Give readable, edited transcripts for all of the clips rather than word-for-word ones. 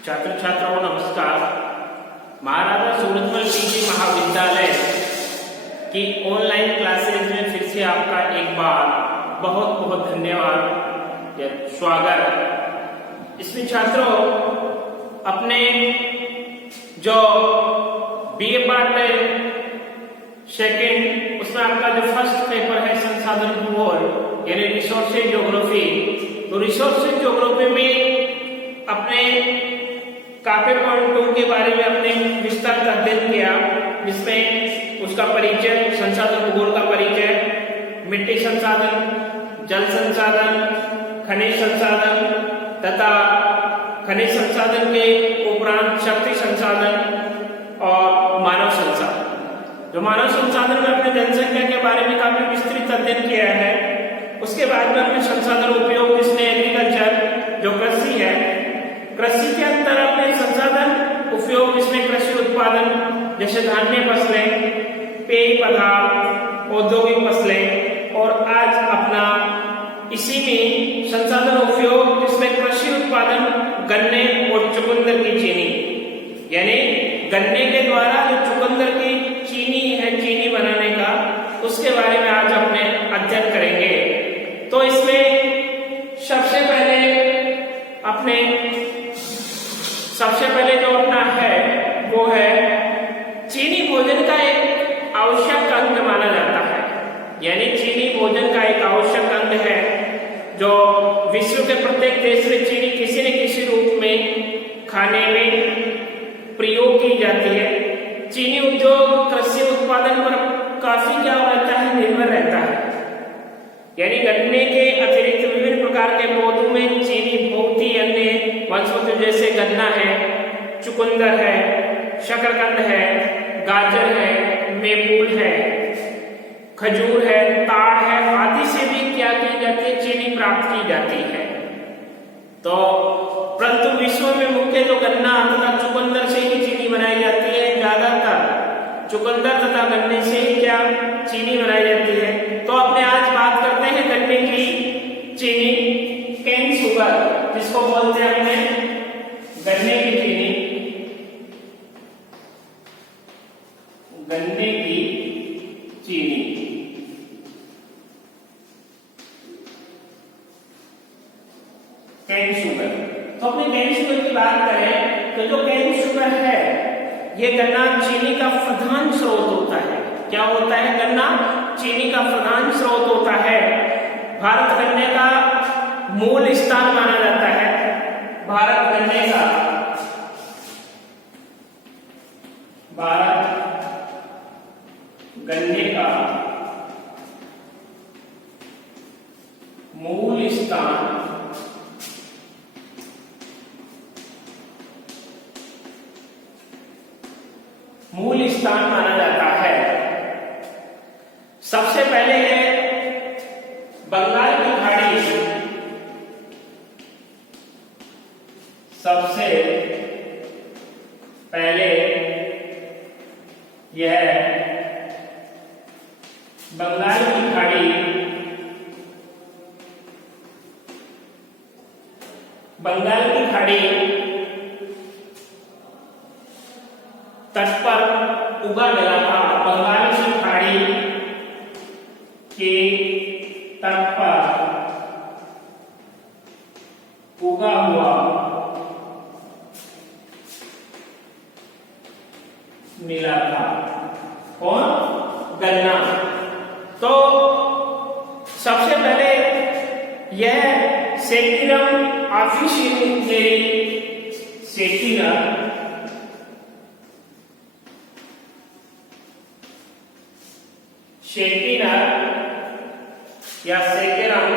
छात्र छात्राओं नमस्कार। महाराजा सूरजमल पीजी महाविद्यालय की ऑनलाइन क्लासेज में फिर से आपका एक बार बहुत बहुत धन्यवाद या स्वागत। इसमें छात्रों अपने जो बीए पार्ट सेकेंड उसमें आपका जो फर्स्ट पेपर है संसाधन भूगोल यानी रिसोर्सेज ज्योग्राफी, तो रिसोर्सेज ज्योग्राफी में अपने काफी पॉइंट 2 के बारे में अपने विस्तार का अध्ययन किया, जिसमें उसका परिचय, संसाधन भूगोल का परिचय, मिट्टी संसाधन, जल संसाधन, खनिज संसाधन तथा खनिज संसाधन के उपरांत शक्ति संसाधन और मानव संसाधन। जो मानव संसाधन में अपने जनसंख्या के बारे में काफी विस्तृत अध्ययन किया है। उसके बाद में अपने संसाधन उपयोग जिसमें एग्रीकल्चर जो कृषि है, कृषि के अंदर अपने संसाधन उपयोग जिसमें कृषि उत्पादन जैसे धान्य फसलें, पेय पदार्थ, औद्योगिक फसलें, और आज अपना इसी में संसाधन उपयोग जिसमें कृषि उत्पादन गन्ने और चुकंदर की चीनी, यानी गन्ने के द्वारा जो चुकंदर की चीनी है, चीनी बनाने का, उसके बारे में आज अपने अध्ययन करेंगे। तो इसमें सबसे पहले जो अपना है वो है चीनी भोजन का एक आवश्यक अंग माना जाता है, यानी चीनी भोजन का एक आवश्यक अंग है जो विश्व के प्रत्येक देश में चीनी किसी न किसी रूप में खाने में प्रयोग की जाती है। चीनी उद्योग कृषि उत्पादन पर काफी क्या रहता है, निर्भर रहता है, यानी गन्ने के अतिरिक्त विभिन्न प्रकार के पौधों में चीनी बहुत ही अन्य वनस्पति जैसे गन्ना है, चुकंदर है, शकरकंद है, गाजर है, मेपूल है, खजूर है, ताड़ है आदि से भी क्या की जाती है, चीनी प्राप्त की जाती है। तो परंतु विश्व में मुख्य जो गन्ना तथा चुकंदर से ही चीनी बनाई जाती है। ज्यादातर चुकंदर तथा गन्ने से ही क्या चीनी बनाई जाती है। तो अपने आज बात करते हैं गन्ने की चीनी, केन शुगर जिसको बोलते हैं अपने गन्ने की चीनी, गन्ने की चीनी। केन शुगर, तो अपने केन शुगर की बात करें तो जो केन शुगर है ये गन्ना चीनी का प्रधान स्रोत होता है। क्या होता है? गन्ना चीनी का प्रधान स्रोत होता है। भारत गन्ने का मूल स्थान माना जाता है। भारत गन्ने का मूल स्थान माना जाता है। सबसे पहले है बंगाल की खाड़ी, सबसे पहले यह बंगाल की खाड़ी, बंगाल की खाड़ी तट पर उगा गया था। बंगाल की खाड़ी के तट पर उगा हुआ मिला था कौन? गन्ना। तो सबसे पहले यह सेटिरम ऑफिशियली, सेटिरम या सेकरम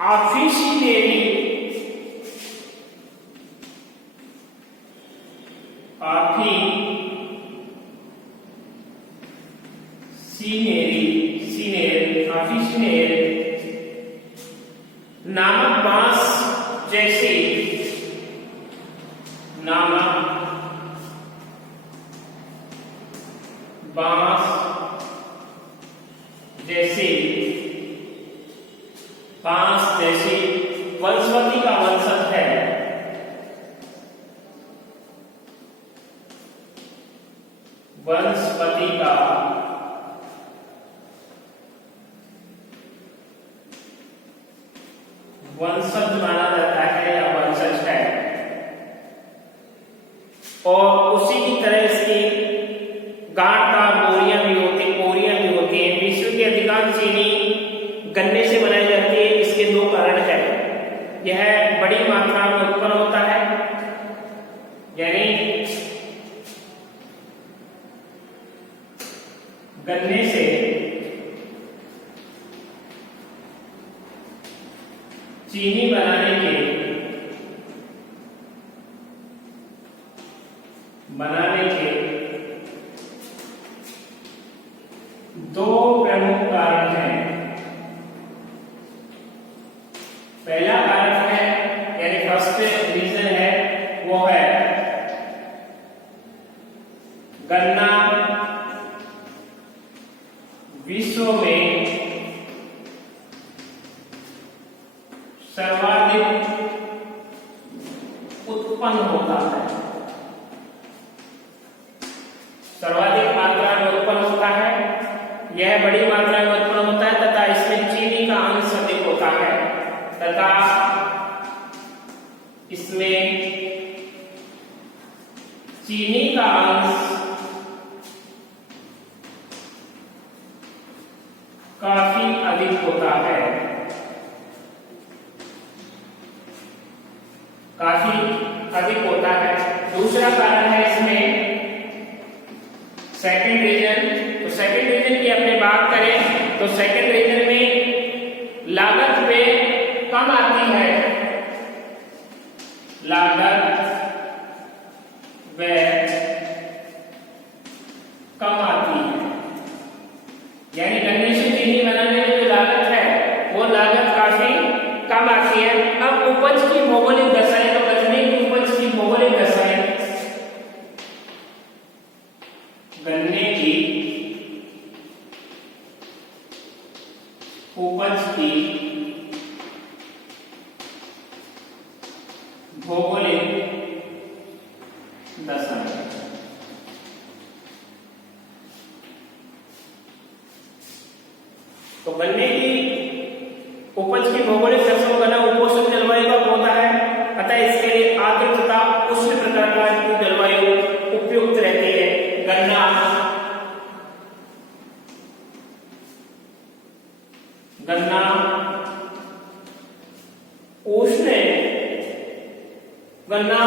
ऑफिशियली नामक बांस जैसी बांस जैसी वनस्पति का वंशज है। वनस्पति का वंशज माना जाता है या वंशज है। और उसी की तरह इसकी गांठदार पोरियां भी होती हैं। विश्व की अधिकांश चीनी गन्ने से बनाई जाती है। इसके दो कारण है, यह बड़ी मात्रा में उत्पन्न होता है, यानी गन्ने से चीनी बनाने के दो प्रमुख कारण हैं। पहला कारण है, यानी फर्स्ट रीजन है, वो है गन्ना विश्व में सर्वाधिक उत्पन्न होता है, सर्वाधिक मात्रा में उत्पन्न होता है। यह बड़ी मात्रा में उत्पन्न होता है तथा इसमें चीनी का अंश अधिक होता है तथा इसमें चीनी का अंश काफी अधिक होता है, दूसरा कारण है इसमें सेकंड रीजन। तो सेकंड रीजन की अपने बात करें तो सेकंड रीजन में लागत पे कम आती है, लागत वे कम आती है, यानी गन्ने से चीनी बनाने में जो लागत है वो लागत काफी कम आती है। अब उपज की भौगोलिक दशाएं, तो गन्ने की उपज की भौगोलिक दशाएं, गन्ने की उपज की भौगोलिक दशाएं। तो गन्ने की उपज की भौगोलिक दशाओं गन्ना उपोष्ण जलवायु का पौधा है, अतः इसके लिए आर्द्र तथा उष्ण प्रकार का जलवायु उपयुक्त रहती है। गन्ना उष्ण, गन्ना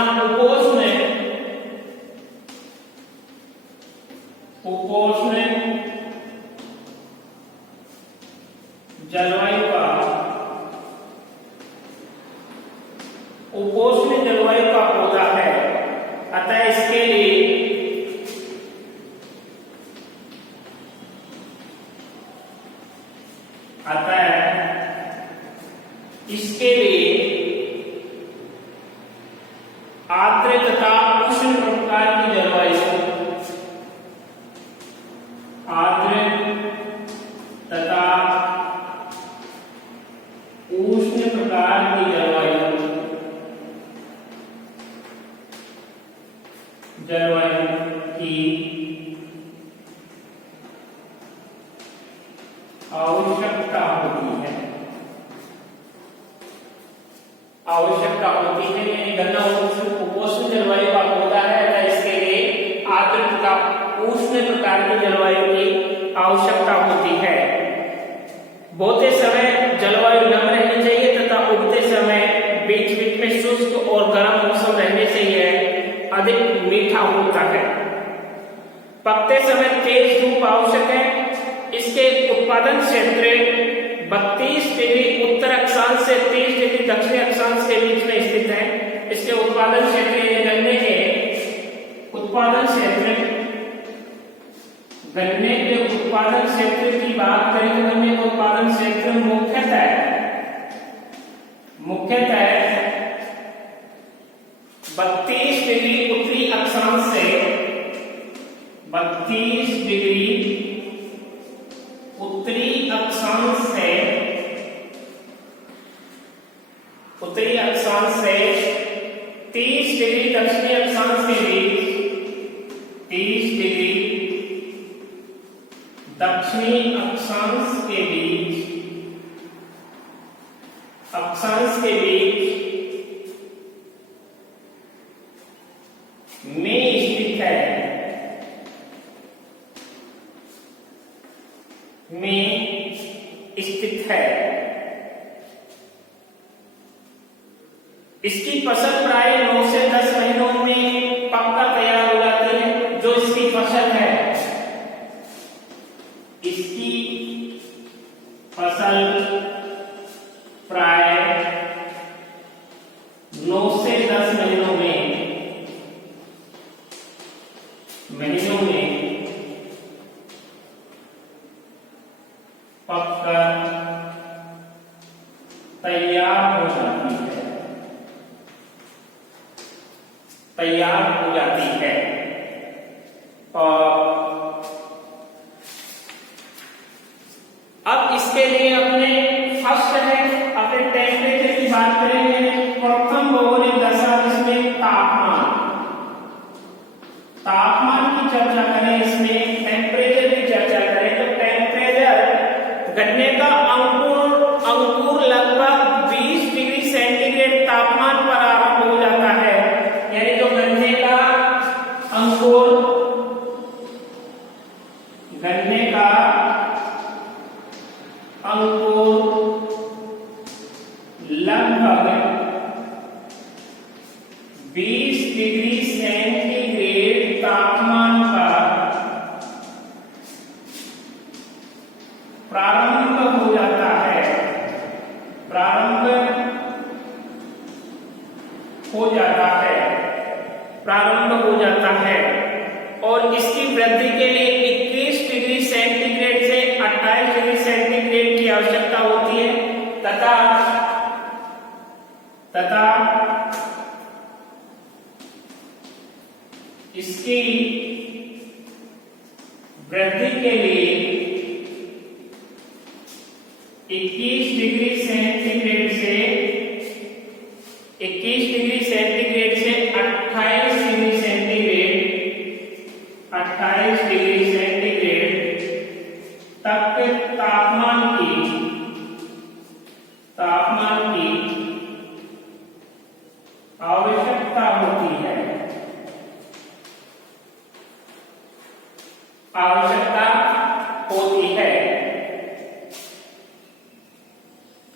उपोष्ण जलवायु का पौधा है, अतः इसके लिए आर्द्र तथा उष्ण प्रकार की जलवायु, आर्द्र तथा उष्ण प्रकार की जलवायु की आवश्यकता होती है। यानी गन्ना उपोष्ण जलवायु का पौधा है, तो इसके लिए आर्द्र तथा उष्ण प्रकार की जलवायु की आवश्यकता होती है। बोते समय जलवायु नम रहनी चाहिए तथा उगते समय बीच बीच में शुष्क और गर्म मौसम रहने से यह अधिक मीठा होता है। पकते समय तेज धूप आवश्यक है। इसके उत्पादन क्षेत्र 32 डिग्री उत्तर अक्षांश से 30 डिग्री दक्षिण अक्षांश के बीच में स्थित है। इसके उत्पादन क्षेत्र, गन्ने के उत्पादन क्षेत्र की बात करें तो गन्ने का उत्पादन क्षेत्र मुख्यतः 32 डिग्री उत्तरी अक्षांश से 32 डिग्री उत्तरी अक्षांश से 30 डिग्री दक्षिणी अक्षांश के बीच 30 डिग्री दक्षिणी अक्षांश के बीच में स्थित है, इसकी फसल प्राय 9 से 10 महीनों में पक्का तैयार हो जाती है। जो इसकी फसल है, इसकी फसल प्राय 9 से 10 महीनों में पककर तैयार हो जाती है। और अब इसके लिए अपने फर्स्ट है, अपने टेम्परेचर की बात करेंगे। प्रथम भौगोलिक दशा इसमें तापमान की चर्चा करें, इसमें टेम्परेचर की चर्चा करें तो टेम्परेचर गन्ने का अंकुर लगभग 20 डिग्री सेंटीग्रेड तापमान पर आरंभ हो जाता है। यानी जो गन्ने का अंकुर लगभग 20 डिग्री सेंटीग्रेड तापमान पर प्रारंभ हो जाता है और इसकी वृद्धि के लिए 21 डिग्री सेंटीग्रेड से 28 डिग्री सेंटीग्रेड की आवश्यकता होती है तथा इसकी वृद्धि के लिए 21 डिग्री सेंटीग्रेड से 28 डिग्री सेंटीग्रेड तक के तापमान की आवश्यकता होती है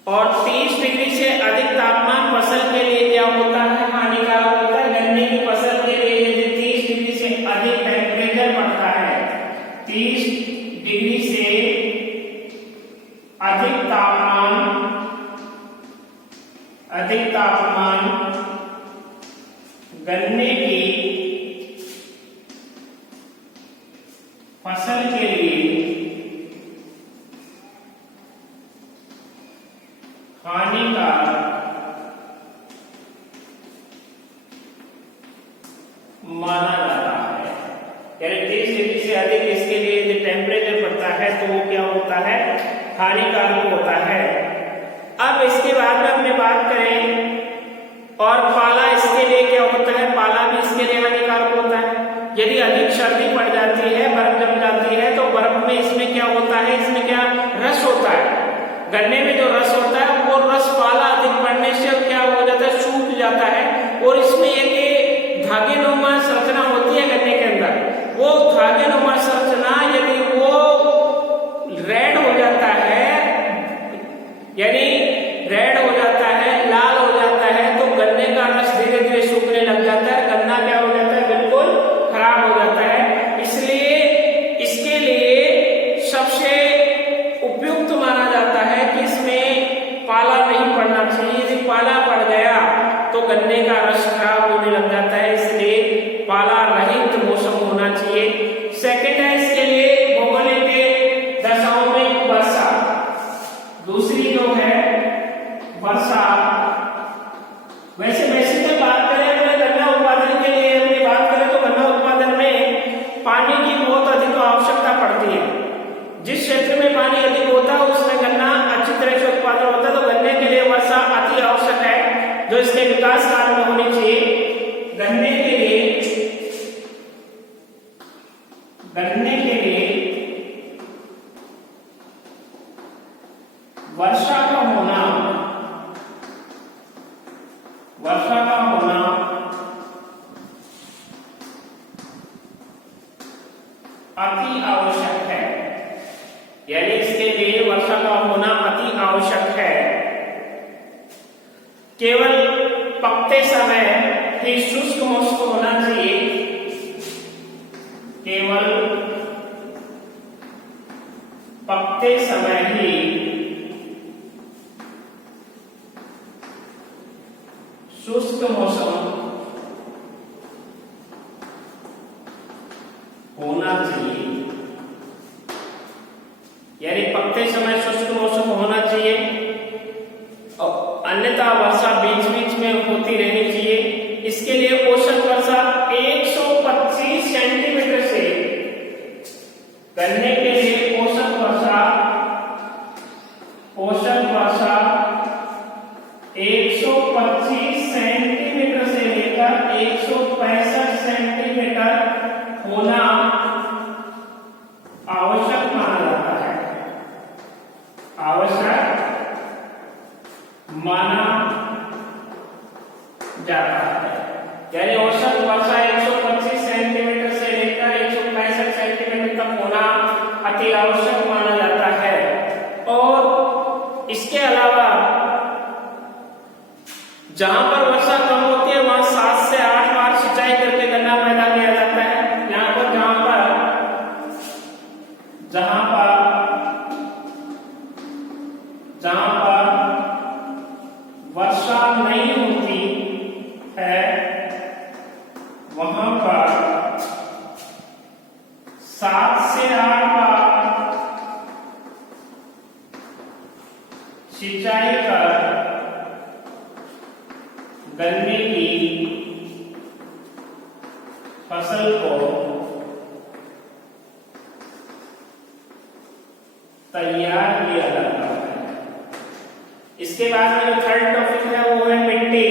और 30 डिग्री से अधिक तापमान फसल के लिए क्या होता है, हानिकारक होता है। गन्ने की फसल के लिए यदि 30 डिग्री से अधिक टेम्परेचर बढ़ता है, 30 डिग्री से अधिक तापमान गन्ने की फसल के लिए हानिकारक माना जाता है। यानी 30 डिग्री से अधिक इसके लिए जो टेम्परेचर बढ़ता है तो वो क्या होता है, हानिकारक होता है। अब इसके बाद में अपने बात करें और पाला, इसके लिए क्या होता है, पाला भी इसके लिए हानिकारक होता है। यदि अधिक सर्दी पड़ जाती है, बर्फ जम जाती है तो बर्फ में इसमें क्या होता है, इसमें क्या रस होता है। गन्ने में जो रस होता है वो रस पाला अधिक बढ़ने से क्या हो जाता है, सूख जाता है और इसमें एक धागेनुमा संरचना होती है गन्ने के अंदर। वो धागेनुमा संरचना यदि वो रेड हो जाता है, यानी रेड हो जाता है, लाल हो जाता है तो गन्ने का रस धीरे धीरे सूखने लग जाता है। गन्ना क्या हो जाता है, बिल्कुल खराब हो जाता है। इसलिए इसके लिए सबसे उपयुक्त माना जाता है कि इसमें पाला नहीं पड़ना चाहिए। यदि पाला पड़ गया तो गन्ने का रस खराब होने लग जाता है, इसलिए पाला रहित मौसम होना चाहिए। सेकेंड विकास काल में होनी चाहिए। गन्ने के लिए वर्षा का होना अति आवश्यक है, यानी इसके लिए वर्षा का होना अति आवश्यक है। केवल पकते समय ही शुष्क मौसम होना चाहिए, केवल पकते समय ही शुष्क मौसम होना चाहिए, यानी पकते समय शुष्क मौसम होना चाहिए, और अन्यथा वर्षा बीच बीच में होती रहनी चाहिए। इसके लिए औसत वर्षा 125 सेंटीमीटर से, गन्ने के लिए औसत वर्षा 125 सेंटीमीटर से लेकर 165 सेंटीमीटर होना आवश्यक माना जाता है, आवश्यक माना जाता है। यानी औसत वर्षा 125 सेंटीमीटर से लेकर 165 सेंटीमीटर तक होना अति आवश्यक माना जाता है। और इसके अलावा जहां पर वर्षा कम होती है वहां 7 से 8 बार सिंचाई करके गन्ना पैदा किया जाता है। यहाँ पर जहां पर वर्षा नहीं होती है वहां पर 7 से 8 बार सिंचाई कर गन्ने की फसल को तैयार किया जाता है। इसके बाद में जो थर्ड टॉपिक है वो है मिट्टी,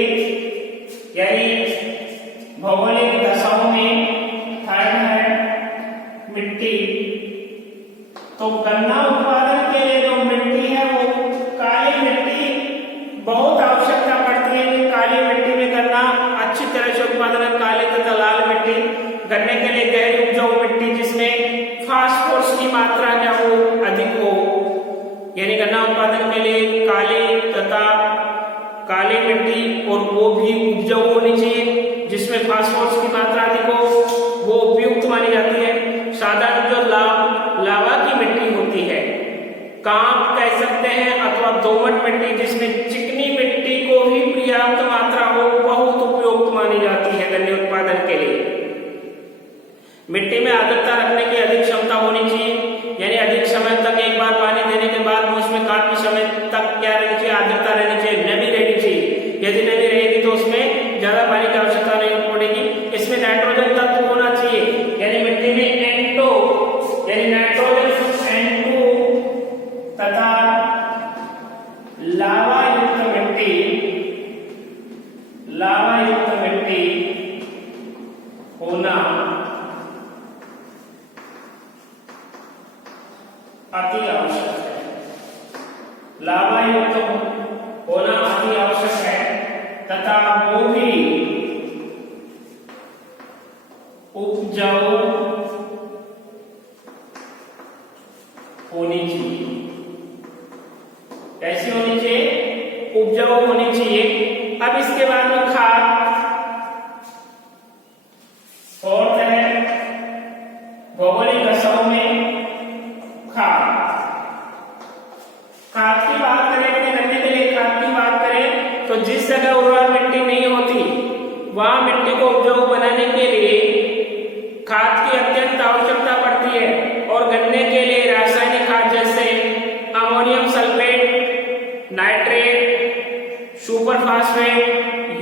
यानी भौगोलिक दशाओं में थर्ड है मिट्टी। तो गन्ना उत्पादन के लिए जो मिट्टी है वो काली मिट्टी बहुत आवश्यकता पड़ती है। काली मिट्टी में गन्ना अच्छी तरह से उत्पादन है। काली तथा लाल मिट्टी गन्ने के लिए गहरी उपजाऊ मिट्टी जिसमें फास्फोरस की मात्रा क्या हो अधिक हो, यानी गन्ना उत्पादन के लिए काली मिट्टी और वो भी उपजाऊ होनी चाहिए जिसमें फास्फोरस की मात्रा अधिक हो, वो उपयुक्त मानी जाती है। साधारण जो लावा की मिट्टी होती है, कांप कह सकते हैं, अथवा दोमट मिट्टी जिसमें चिकनी मिट्टी को भी पर्याप्त मात्रा हो, बहुत उपयुक्त मानी जाती है गन्ने उत्पादन के लिए। मिट्टी में आर्द्रता रखने की अधिक क्षमता होनी चाहिए, यानी अधिक समय तक एक बार पानी देने के बाद उसमें काफी समय तक क्या रहनी चाहिए, आर्द्रता रहनी चाहिए, नमी रहनी चाहिए। यदि नमी रहेगी तो उसमें ज्यादा पानी की आवश्यकता नहीं पड़ेगी। इसमें नाइट्रोजन तत्व होना चाहिए, यानी मिट्टी में N2 यानी नाइट्रोजन N2 तथा लावा युक्त मिट्टी होना अति आवश्यक है। लावा युक्त होना अति आवश्यक है तथा वो भी उपजाऊ होनी चाहिए। कैसी होनी चाहिए? उपजाऊ होनी चाहिए। अब इसके बाद में खाद फोर्थ है भौगोलिक दशाओं में खाद की बात करें, गन्ने के लिए खाद की बात करें तो जिस जगह उर्वर मिट्टी नहीं होती वहां मिट्टी को उपजाऊ बनाने के लिए खाद की अत्यंत आवश्यकता पड़ती है। और गन्ने के लिए रासायनिक खाद जैसे ammonium sulphate, nitrate, superphosphate,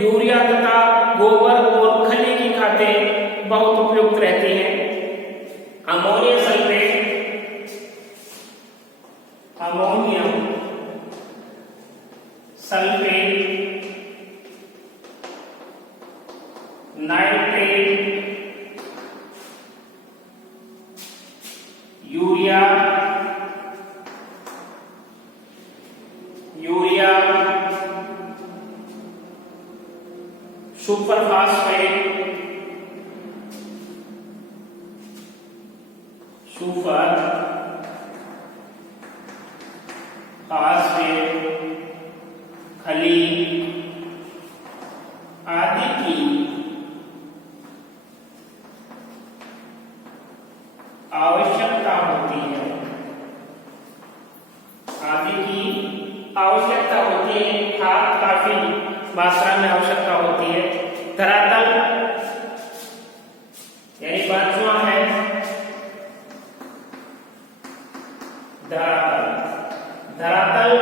urea तथा गोबर और खली की खादें बहुत उपयुक्त रहती हैं। अमोनियम सल्फेट यूरिया, सुपरफॉस्फेट, खली आदि की आवश्यकता होती है, खाद काफी मात्रा में आवश्यकता होती है। धरातल यानी 5वां है धरातल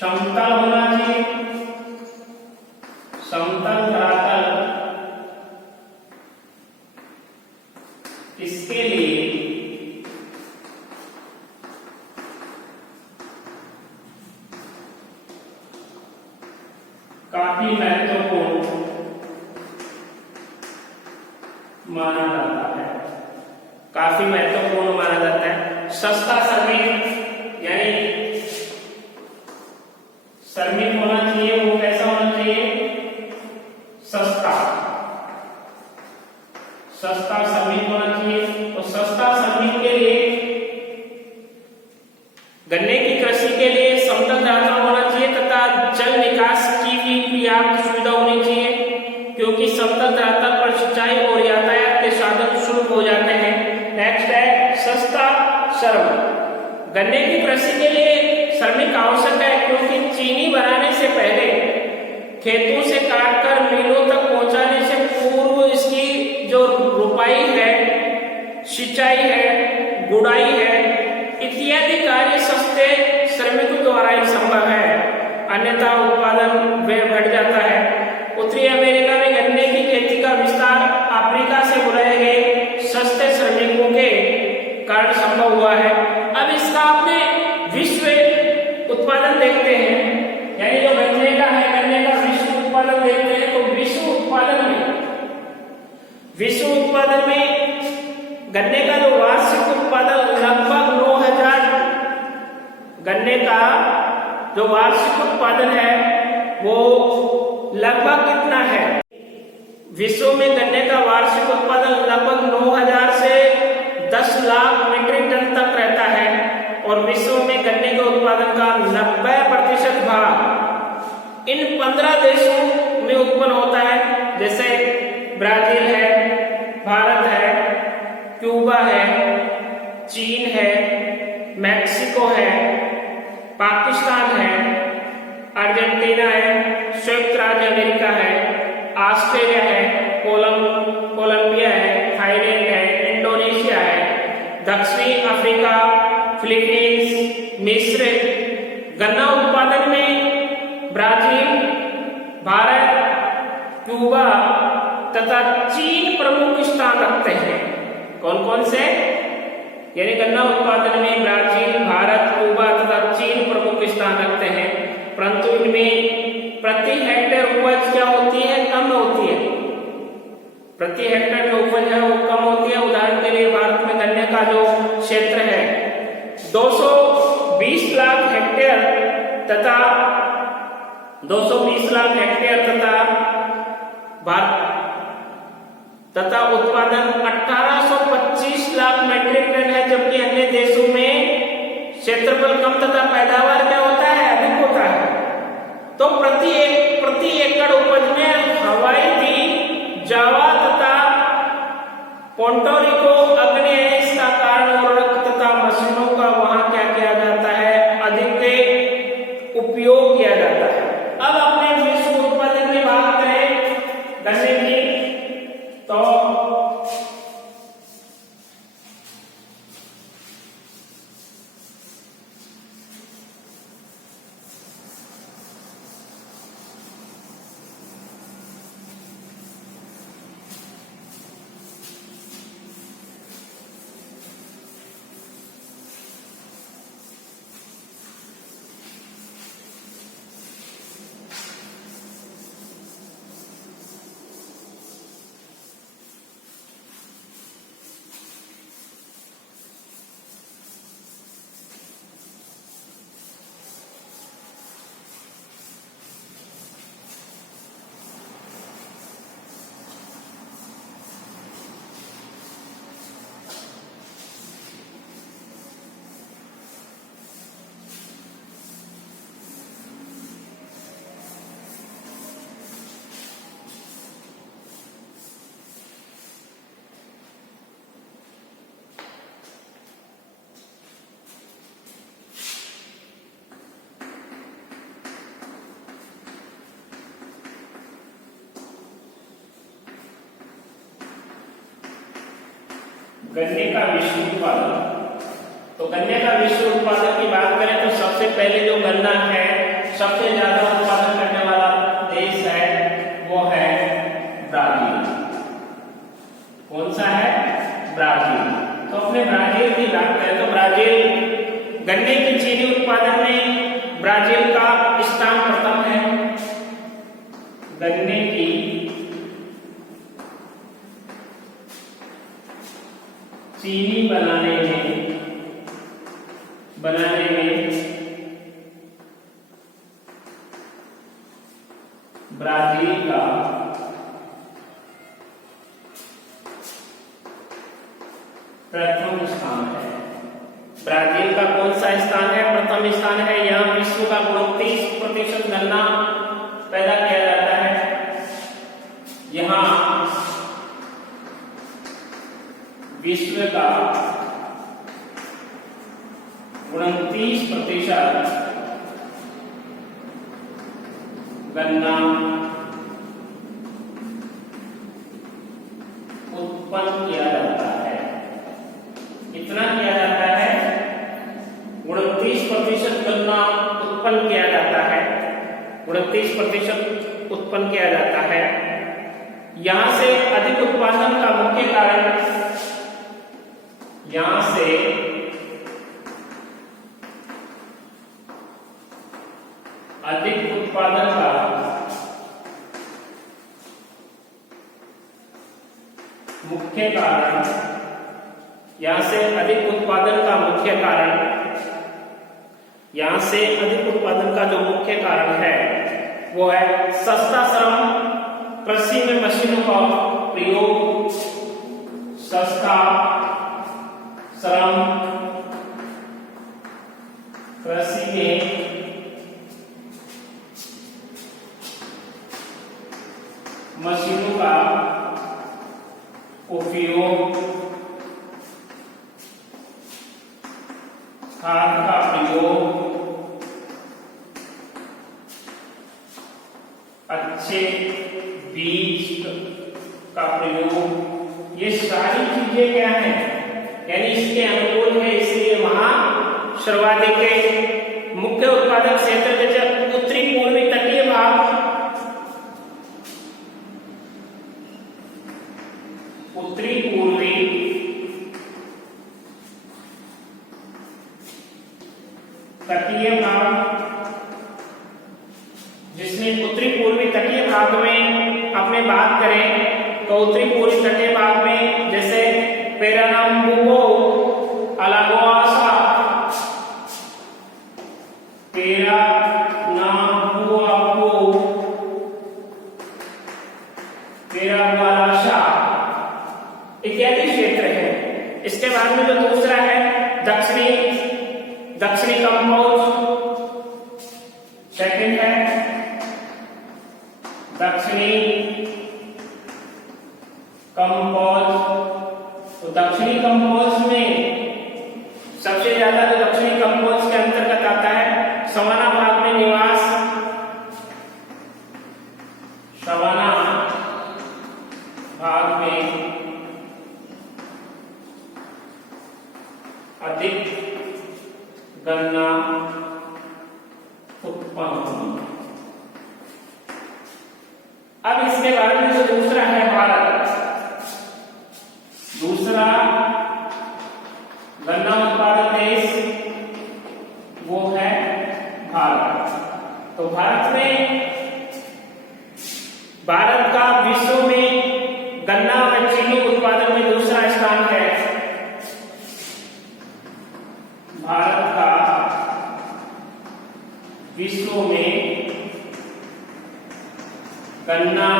समतल होना चाहिए, समतल धरातल। इसके लिए काफी महत्वपूर्ण माना जाता है, सस्ता श्रमिक यानी श्रमिक होना चाहिए, वो कैसा होना चाहिए, सस्ता श्रमिक होना चाहिए। तो सस्ता श्रमिक के लिए गन्ने की कृषि के लिए समतल धरातल होना चाहिए तथा जल निकास की भी पर्याप्त सुविधा होनी चाहिए, क्योंकि समतल धरातल पर सिंचाई और यातायात के साधन सुलभ हो जाते हैं। नेक्स्ट है सस्ता श्रम। गन्ने की कृषि के लिए श्रमिक आवश्यक है, क्योंकि चीनी बनाने से पहले खेतों से काटकर मिलों तक पहुंचाने से पूर्व इसकी जो रुपाई है, सिंचाई है, गुड़ाई है इत्यादि कार्य सस्ते श्रमिकों द्वारा ही संभव है, अन्यथा उत्पादन व्यय बढ़ जाता है। उत्तरी अमेरिका में गन्ने की खेती का विस्तार अफ्रीका से बुलाए गए सस्ते श्रमिकों के कारण संभव हुआ है। अब इसका अपने विश्व उत्पादन देखते हैं, यानी जो गन्ने का विश्व उत्पादन देखते हैं, तो विश्व उत्पादन में गन्ने का जो वार्षिक उत्पादन लगभग 9000 गन्ने का जो वार्षिक उत्पादन है वो लगभग कितना है? विश्व में गन्ने का वार्षिक उत्पादन लगभग 9000 से 10 लाख मीट्रिक टन तक रहता है, और विश्व में गन्ने के उत्पादन का 90% भाग इन 15 देशों में उत्पन्न होता है, जैसे ब्राजील है, भारत है, क्यूबा है, चीन है, मैक्सिको है, पाकिस्तान है, अर्जेंटीना है, संयुक्त राज्य अमेरिका है, ऑस्ट्रेलिया है, कोलंबिया है, थाईलैंड है, इंडोनेशिया है, दक्षिणी अफ्रीका, फिलीपींस, मिस्र। गन्ना उत्पादन में ब्राजील, भारत, क्यूबा तथा चीन प्रमुख स्थान रखते हैं। कौन कौन से? यानी गन्ना उत्पादन में ब्राजील, भारत, क्यूबा तथा चीन प्रमुख स्थान रखते हैं, परंतु इनमें प्रति हेक्टेयर उपज क्या होती है? कम होती है। प्रति हेक्टेयर जो उपज है वो कम होती है। उदाहरण के लिए भारत में गन्ने का जो क्षेत्र है 220 लाख हेक्टेयर तथा 220 लाख हेक्टेयर तथा उत्पादन 1825 लाख मीट्रिक टन है, जबकि अन्य देशों में क्षेत्रफल कम तथा पैदावार क्या होता है? अधिक होता है। तो प्रति एकड़ उपज में हवाई, जावा तथा पोर्टोरिको अग्रणी है। इसका कारण उर्वरक तथा मशीनों का वहां क्या किया जाता है? अधिक उपयोग किया जाता है। अब अपने विश्व उत्पादन की बात करें गन्ने की, तो गन्ने का विश्व उत्पादन। तो गन्ने का विश्व उत्पादन की बात करें तो सबसे पहले जो गन्ना है सबसे ज्यादा उत्पादन करने वाला देश है वो है ब्राजील। कौन सा है? ब्राजील। तो अपने ब्राजील की बात करें तो ब्राजील गन्ने की चीनी उत्पादन में ब्राजील का स्थान प्रथम है। गन्ने की चीनी बनाने में ब्राजील का प्रथम स्थान है। ब्राजील का कौन सा स्थान है? प्रथम स्थान है। यहाँ विश्व का 29% गन्ना पैदा किया जाता है। यहाँ विश्व का 29% गन्ना उत्पन्न किया जाता है। कितना किया जाता है? 29% गन्ना उत्पन्न किया जाता है। 29% उत्पन्न किया जाता है। यहां से अधिक उत्पादन का मुख्य कारण, यहां से अधिक उत्पादन का मुख्य कारण, यहां से अधिक उत्पादन का मुख्य कारण, यहां से अधिक उत्पादन का जो मुख्य कारण है वो है सस्ता श्रम, कृषि में मशीनों का प्रयोग, सस्ता श्रम, कृषि में मशीनों का उपयोग, खाद का प्रयोग, अच्छे बीज का प्रयोग, ये सारी चीजें क्या है? यानी इसके अनुकूल है। इसलिए वहां सर्वाधिक मुख्य उत्पादक क्षेत्र जैसे उत्तरी पूर्वी तटीय भाग, उत्तरी पूर्वी तटीय भाग, जिसमें उत्तरी पूर्वी तटीय भाग में अपने बात करें तो उत्तरी पूर्वी तटीय भाग में जैसे पेरानाम्बुको, अलागोआसा, पेरागुआराशा इत्यादि क्षेत्र है। इसके बाद में जो दूसरा है दक्षिणी कंबोज, सेकंड है दक्षिणी कंबोज। तो दक्षिणी कंबोज में सबसे ज्यादा जो दक्षिणी कंबोज के अंतर्गत आता है सवाना भाग में निवास, सवाना भाग में अधिक गन्ना उत्पन्न। अब इसके बाद में जो दूसरा है भारत, दूसरा गन्ना उत्पादक देश वो है भारत। तो भारत का विश्व में गन्ना व चीनी उत्पादन में दूसरा स्थान है। भारत का विश्व में गन्ना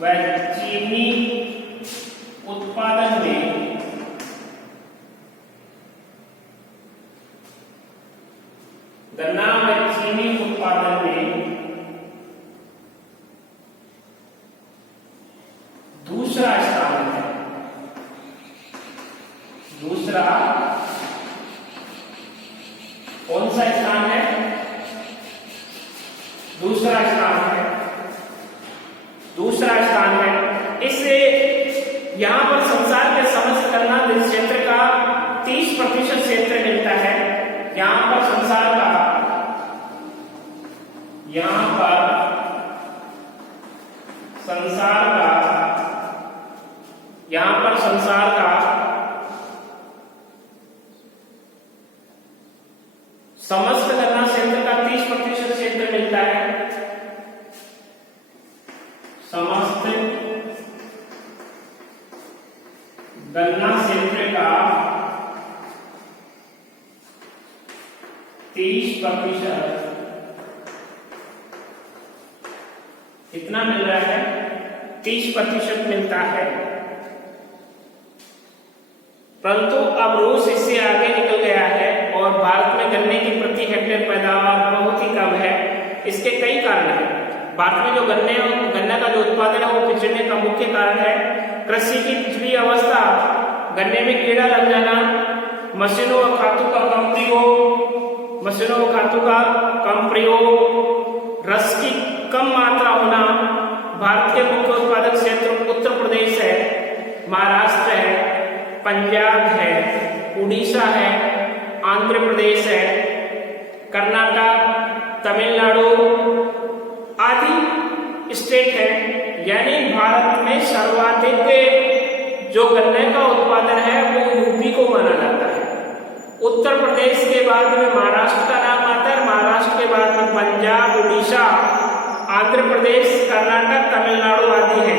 व चीनी उत्पादन में दूसरा स्थान है। दूसरा कौन सा स्थान है? दूसरा स्थान है। दूसरा स्थान है। इससे यहां पर संसार के समस्त गन्ना क्षेत्र का 30% क्षेत्र मिलता है। समस्त गन्ना क्षेत्र का 30% कितना मिल रहा है? 30% मिलता है। परंतु अब रूस इससे आगे निकल गया है और भारत में गन्ने की प्रति हेक्टेयर पैदावार बहुत ही कम है। इसके कई कारण हैं। भारत में जो गन्ना का जो उत्पादन है वो पिछड़ने का मुख्य कारण है कृषि की पिछड़ी अवस्था, गन्ने में कीड़ा लग जाना, मशीनों और खातों का कम प्रयोग, रस की कम मात्रा होना। भारत के मुख्य उत्पादक क्षेत्र उत्तर प्रदेश है, महाराष्ट्र है, पंजाब है, उड़ीसा है, आंध्र प्रदेश है, कर्नाटक, तमिलनाडु आदि स्टेट है। यानी भारत में सर्वाधिक जो गन्ने का उत्पादन है वो यूपी को माना जाता है। उत्तर प्रदेश के बाद में महाराष्ट्र का नाम आता है, महाराष्ट्र के बाद में पंजाब, उड़ीसा, आंध्र प्रदेश, कर्नाटक, तमिलनाडु आदि है।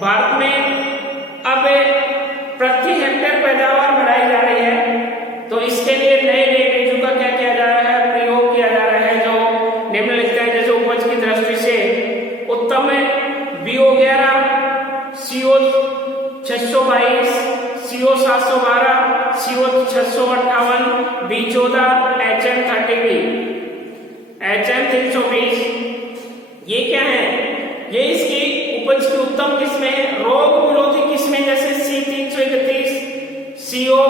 भारत में अब प्रति हेक्टेयर पैदावार बढ़ाई जा रही है, तो इसके लिए नए बीजों का क्या किया जा रहा है? प्रयोग किया जा रहा है जो निम्नलिखित है। जैसे उपज की दृष्टि से उत्तम BO11, CO 622, CO 712, CO 658, B14, HM 30, HM 320, ये क्या है? ये इसकी उपज की उत्तम किस्में हैं। रोग विरोधी किस्में जैसे C 331, CO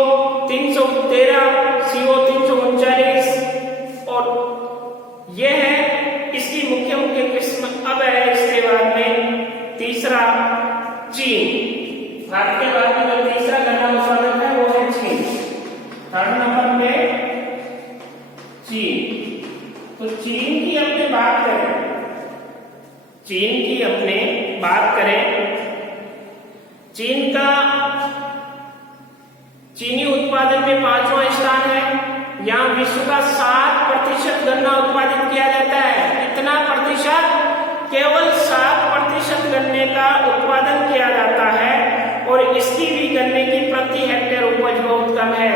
313, CO 339 और ये है इसकी मुख्य किस्म। अब है इसके बाद में तीसरा चीन। भारत के बाद में जो तीसरा गन्ना उत्पादक है वो है चीन। थर्ड नंबर पे चीन। तो चीन की अपने बात करें, चीन का चीनी उत्पादन में 5वां स्थान है। यहाँ विश्व का 7% गन्ना उत्पादित किया जाता है। इतना प्रतिशत, केवल 7% गन्ने का उत्पादन किया जाता है और इसकी भी गन्ने की प्रति हेक्टेयर उपज बहुत कम है।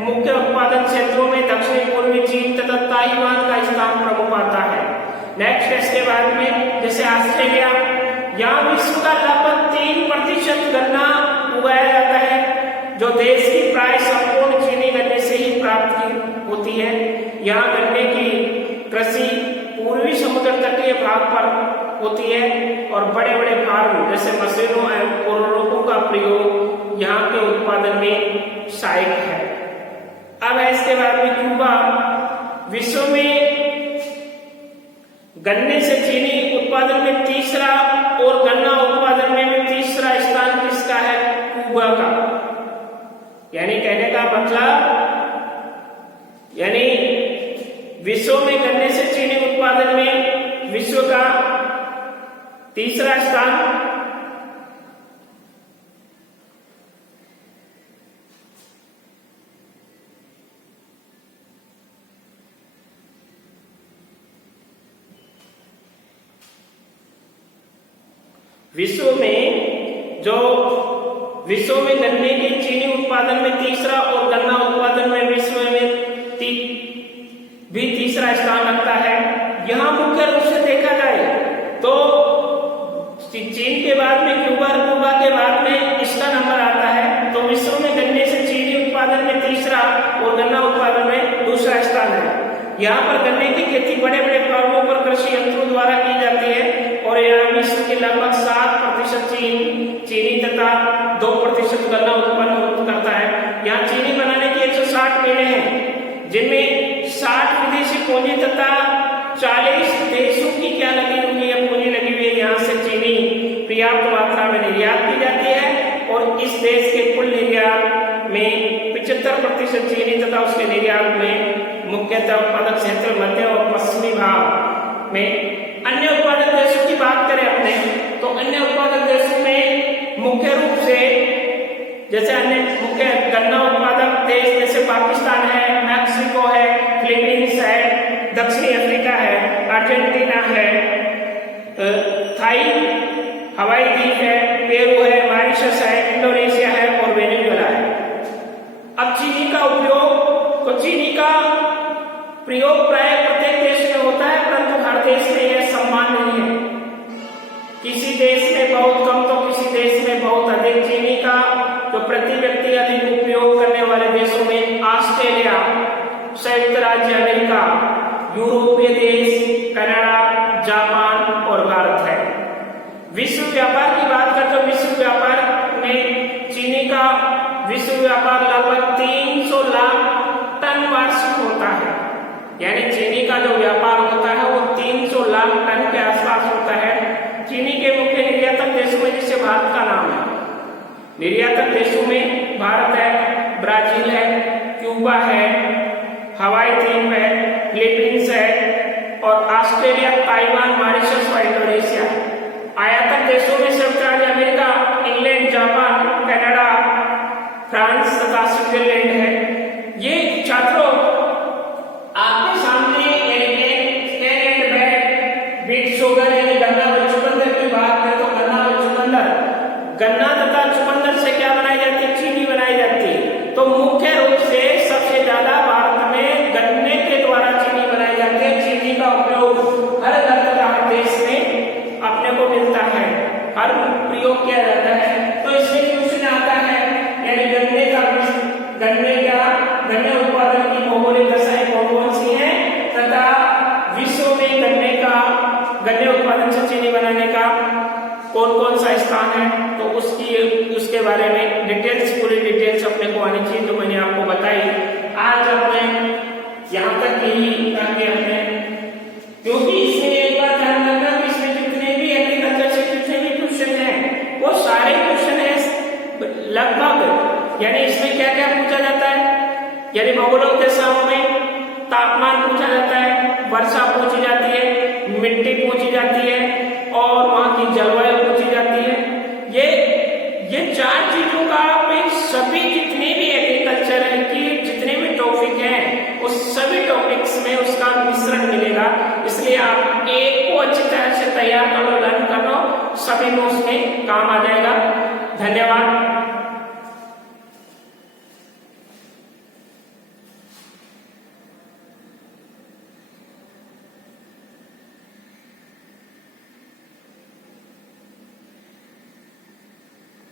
मुख्य उत्पादन क्षेत्रों में दक्षिण पूर्वी चीन तथा ताइवान का स्थान प्रमुख आता है। नेक्स्ट इसके बाद में जैसे ऑस्ट्रेलिया, यहाँ विश्व का लगभग 3% गन्ना उगाया जाता है, जो देश की प्राय संपूर्ण चीनी गन्ने से ही प्राप्त होती है। यहाँ गन्ने की कृषि पूर्वी समुद्र तटीय भाग पर होती है और बड़े बड़े फार्म जैसे मशीनों एवं उर्वरकों का प्रयोग यहाँ के उत्पादन में सहायक है। अब है इसके बाद में क्यूबा। विश्व में गन्ने से चीनी उत्पादन में तीसरा और गन्ना उत्पादन में भी तीसरा स्थान किसका है? क्यूबा का। यानी कहने का मतलब, यानी विश्व में गन्ने से चीनी उत्पादन में विश्व का तीसरा स्थान विश्व में गन्ने के चीनी उत्पादन में तीसरा और गन्ना उत्पादन में विश्व में भी तीसरा स्थान रखता है। यहाँ मुख्य रूप से देखा जाए तो चीन के बाद में क्यूबा के बाद में इसका नंबर आता है। तो विश्व में गन्ने से चीनी उत्पादन में तीसरा और गन्ना उत्पादन में दूसरा स्थान है। यहाँ पर गन्ने की खेती बड़े बड़े फार्मों पर कृषि यंत्रों द्वारा की जाती है और यहाँ विश्व के लगभग 7% चीनी तथा 2% गन्ना उत्पन्न करता है। यहाँ चीनी बनाने की 160 मिलें हैं, जिनमें 60 विदेशी पूंजी तथा 40 देशों की क्या लगी हुई है? पूंजी लगी हुई है। यहाँ से चीनी पर्याप्त मात्रा में निर्यात की जाती है और इस देश के कुल निर्यात में 75% चीनी तथा उसके निर्यात में मुख्यतः उत्पादक क्षेत्र मध्य और पश्चिमी भाग में। अन्य उत्पादक देशों की बात करें अपने, तो अन्य उत्पादक देशों में मुख्य रूप से जैसे अन्य मुख्य गन्ना उत्पादक देश जैसे पाकिस्तान है, मैक्सिको है, फिलीपींस है, अर्जेंटीना है, थाई हवाई द्वीप है, पेरू है, मॉरिशस है, इंडोनेशिया है और वेनेजुएला है। अब चीनी का उपयोग, तो चीनी का प्रयोग प्राय प्रत्येक देश में होता है, परंतु हर देश में यह सम्मान नहीं है। किसी देश में बहुत कम तो किसी देश में बहुत अधिक। चीनी का जो प्रति व्यक्ति अधिक उपयोग करने वाले देशों में ऑस्ट्रेलिया, संयुक्त राज्य अमेरिका, यूरोपीय देश, कनाडा, जापान और भारत है। विश्व व्यापार की बात करें तो विश्व व्यापार में चीनी का विश्व व्यापार लगभग 300 लाख टन वार्षिक होता है। यानी चीनी का जो व्यापार होता है वो 300 लाख टन के आसपास होता है। चीनी के मुख्य निर्यातक देशों में जैसे भारत का नाम है, निर्यातक देशों में भारत है, ब्राजील है, क्यूबा है, हवाई द्वीप है, फिलीपींस है और ऑस्ट्रेलिया, ताइवान, मॉरिशस और इंडोनेशिया। आयातक देशों में संयुक्त राज्य America, England, Japan, Canada, France तथा स्विट्जरलैंड है। ये छात्रों आपके सामने बीट शुगर यानी गन्ना व चुकंदर की बात करें तो गन्ना व चुकंदर, गन्ना तथा चुकंदर से क्या बनाई जाती है? चीनी बनाई जाती है। तो मुख्य रूप से सबसे ज्यादा भारत में गन्ने के द्वारा चीनी बनाई जाती है। चीनी का उपयोग हर घर तथा हर देश में अपने को मिलता है, हर प्रयोग किया जाता है। तो इसमें क्वेश्चन आता है यानी गन्ने उत्पादन की भौगोलिक दशाएं कौन सी है तथा विश्व में गन्ने उत्पादन से चीनी बनाने का कौन कौन सा स्थान है, तो उसके बारे में डिटेल्स, पूरी डिटेल्स अपने को आनी चाहिए। तो मैंने आपको बताई। आज अपने यहाँ तक यही करके अपने, क्योंकि इसमें एक बात ध्यान रखना कि इसमें जितने भी एग्रीकल्चर से जितने भी क्वेश्चन हैं वो सारे क्वेश्चन है लगभग, यानी इसमें क्या क्या पूछा जाता है, यानी भौगोलिक दशाओं में तापमान पूछा जाता है, वर्षा पूछी जाती है, मिट्टी पूछी जाती है और वहां की जलवायु पूछी जाती है। ये चार चीजों का सभी जितने भी एग्रीकल्चर है कि जितने भी टॉपिक हैं उस सभी टॉपिक्स में उसका मिश्रण मिलेगा। इसलिए आप एक को अच्छी तरह से तैयार कर लो, लर्न कर लो, सभी में उसमें काम आ जाएगा। धन्यवाद।